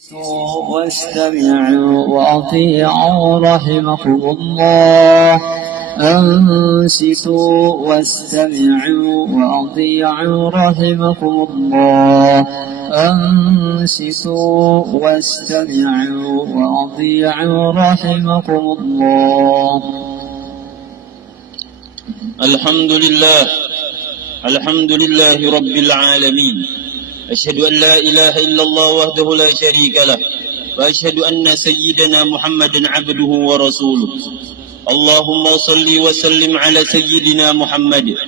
واستمعوا وأطيعوا رحمكم الله. أنصتوا واستمعوا وأطيعوا رحمكم الله. أنصتوا واستمعوا وأطيعوا رحمكم الله. الحمد لله رب العالمين. أشهد أن لا إله إلا الله وحده لا شريك له، وأشهد أن سيدنا محمدا عبده ورسوله. اللهم صل وسلم على سيدنا محمد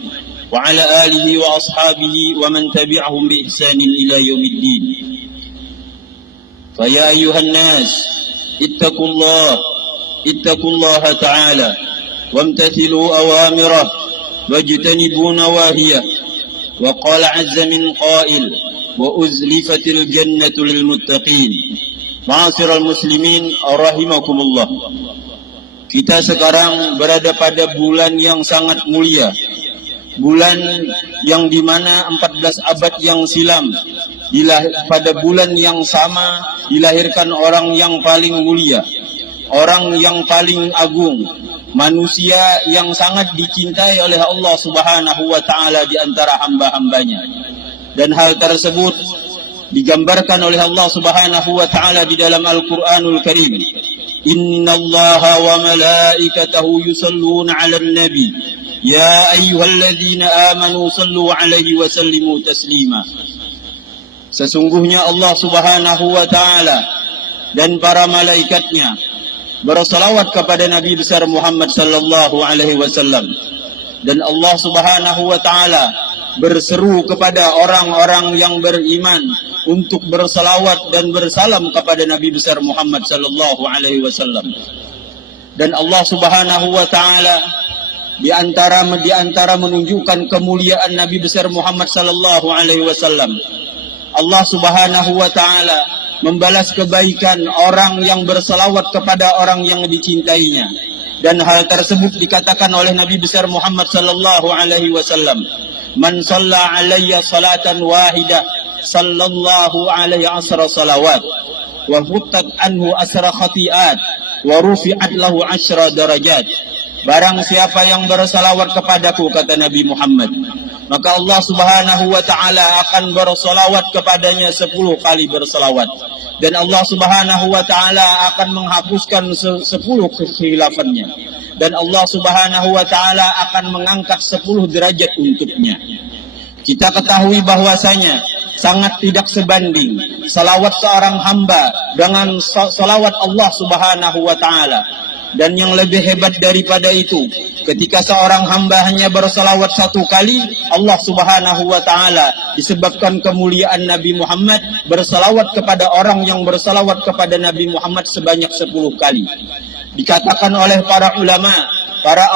وعلى آله وأصحابه ومن تبعهم بإحسان إلى يوم الدين. فيا أيها الناس اتقوا الله تعالى وامتثلوا أوامره واجتنبوا نواهيه. وقال عز من قائل: وأزلفت الجنة للمتقين. Ma'asyiral muslimin rahimakumullah. Kita sekarang berada pada bulan yang sangat mulia, bulan yang dimana 14 abad yang silam pada bulan yang sama dilahirkan orang yang paling mulia, orang yang paling agung, manusia yang sangat dicintai oleh Allah Subhanahu wa ta'ala di antara hamba-hambanya. Dan hal tersebut digambarkan oleh Allah Subhanahu wa ta'ala di dalam Al-Qur'anul Karim. Innallaha wa malaikatahu yusalluna 'alan nabi ya ayyuhalladzina amanu sallu 'alaihi wa sallimu taslima. Sesungguhnya Allah Subhanahu wa ta'ala dan para malaikatnya bersalawat kepada Nabi besar Muhammad sallallahu alaihi wasallam. Dan Allah Subhanahu wa ta'ala berseru kepada orang-orang yang beriman untuk bersalawat dan bersalam kepada Nabi besar Muhammad sallallahu alaihi wasallam. Dan Allah Subhanahu wa ta'ala di antara menunjukkan kemuliaan Nabi besar Muhammad sallallahu alaihi wasallam, Allah Subhanahu wa ta'ala membalas kebaikan orang yang bersalawat kepada orang yang dicintainya. Dan hal tersebut dikatakan oleh Nabi besar Muhammad sallallahu alaihi wasallam, man shalla alayya salatan wahidah sallallahu alaihi asra salawat wa huttat anhu asra khati'at wa rufi'at lahu asra darajat. Barang siapa yang bersalawat kepadaku, kata Nabi Muhammad, maka Allah Subhanahu wa ta'ala akan bersalawat kepadanya 10 kali bersalawat. Dan Allah Subhanahu wa ta'ala akan menghapuskan 10 kekhilafannya. Dan Allah Subhanahu wa ta'ala akan mengangkat 10 derajat untuknya. Kita ketahui bahwasanya sangat tidak sebanding salawat seorang hamba dengan salawat Allah Subhanahu wa ta'ala. Dan yang lebih hebat daripada itu, ketika seorang hamba hanya bersalawat 1 kali, Allah Subhanahu wa ta'ala disebabkan kemuliaan Nabi Muhammad bersalawat kepada orang yang bersalawat kepada Nabi Muhammad sebanyak 10 kali. Dikatakan oleh para ulama, para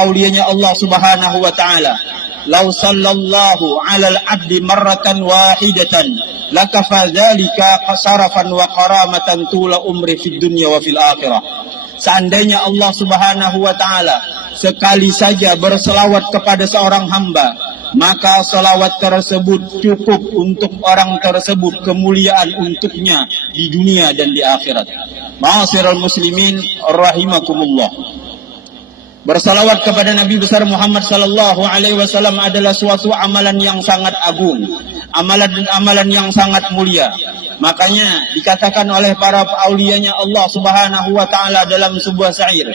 awliyanya Allah Subhanahu wa ta'ala, "Lau sallallahu 'alal 'abdi marratan wahidatan lakafa dzalika qasarafan wa karamatan tula umri fid dunya wa fil akhirah." Seandainya Allah Subhanahu wa ta'ala sekali saja berselawat kepada seorang hamba, maka selawat tersebut cukup untuk orang tersebut, kemuliaan untuknya di dunia dan di akhirat. Ma'asyiral muslimin rahimakumullah. Bersalawat kepada Nabi besar Muhammad sallallahu alaihi wasallam adalah suatu amalan yang sangat agung, amalan yang sangat mulia. Makanya dikatakan oleh para auliyanya Allah Subhanahu wa ta'ala dalam sebuah syair,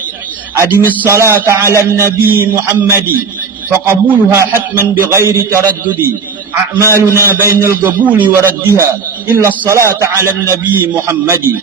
"Adimis salata 'alan nabi Muhammadi faqabuluha hatman bighairi taraddudi. A'maluna bainal qabuli wa raddiha illa salata 'alan nabi Muhammadi."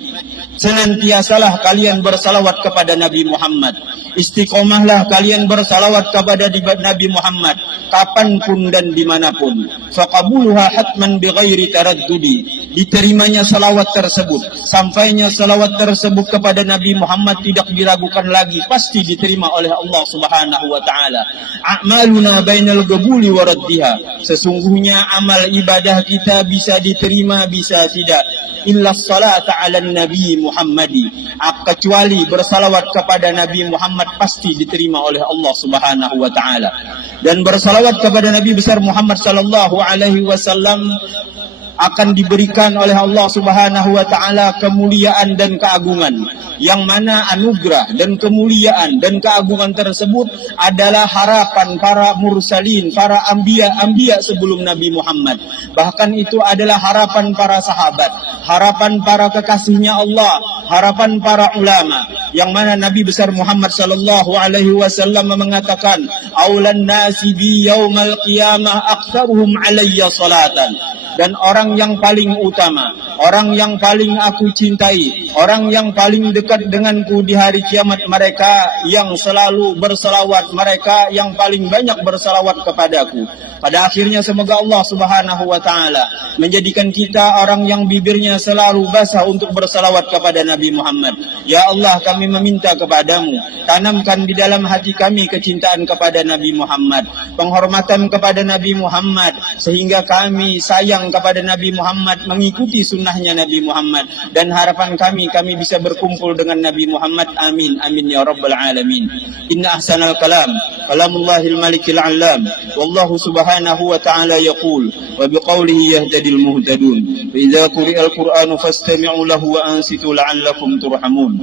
Senantiasalah kalian bersalawat kepada Nabi Muhammad, istiqomahlah kalian bersalawat kepada Nabi Muhammad kapanpun dan dimanapun. Faqabuluha hatman bighairi taraddudi. Diterimanya salawat tersebut, sampainya salawat tersebut kepada Nabi Muhammad tidak diragukan lagi, pasti diterima oleh Allah Subhanahu wa ta'ala. A'maluna bainal qabuli wa raddiha. Sesungguhnya amal ibadah kita bisa diterima, bisa tidak. Illa salata 'alan nabi Muhammadi. Kecuali bersalawat kepada Nabi Muhammad pasti diterima oleh Allah Subhanahu wa ta'ala. Dan bersalawat kepada Nabi besar Muhammad sallallahu alaihi wasallam akan diberikan oleh Allah Subhanahu wa taala kemuliaan dan keagungan, yang mana anugerah dan kemuliaan dan keagungan tersebut adalah harapan para mursalin, para anbiya sebelum Nabi Muhammad. Bahkan itu adalah harapan para sahabat, harapan para kekasihnya Allah, harapan para ulama, yang mana Nabi besar Muhammad sallallahu alaihi wasallam mengatakan, aulan nasi bi yaumal qiyamah aktsaruhum alayya salatan. Dan orang yang paling utama, orang yang paling aku cintai, orang yang paling dekat denganku di hari kiamat, mereka yang selalu berselawat, mereka yang paling banyak berselawat kepadaku. Pada akhirnya semoga Allah Subhanahu wa taala menjadikan kita orang yang bibirnya selalu basah untuk berselawat kepada Nabi Muhammad. Ya Allah, kami meminta kepadamu, tanamkan di dalam hati kami kecintaan kepada Nabi Muhammad, penghormatan kepada Nabi Muhammad, sehingga kami sayang kepada Nabi Muhammad, mengikuti sunnahnya Nabi Muhammad, dan harapan kami bisa berkumpul dengan Nabi Muhammad. Amin, amin ya rabbal alamin. Inna ahsanal kalam kalamullahil malikil alam, wallahu subhanahu wa ta'ala yaqul wa biqawlihi yahtadil muhtadun, wa idza quri'al qur'anu fastami'u lahu wa ansitu la'allakum turhamun.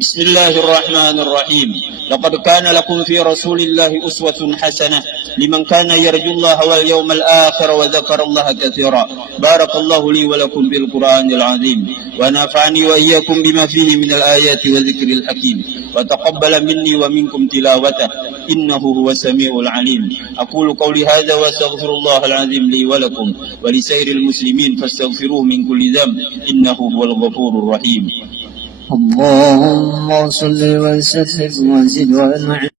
Bismillahirrahmanirrahim. Laqad kana lakum fi Rasulillahi uswatun hasanah liman kana yarjullaha wal yawmal akhir wa dzakarallaha katsira. Barakallahu li wa lakum bil Qur'anil azim wa nafa'ani wa iyyakum bima fihi minal ayati wa dzikril hakim wa taqabbala minni wa minkum tilawatahu innahu huwas samiul alim. Aqulu qawli hadza wa astaghfirullahal azim li wa lakum wa li sairil muslimin fastaghfiruhu min kulli dhanb innahu huwal ghafurur rahim. اللهم صل وسلم وزد وانعم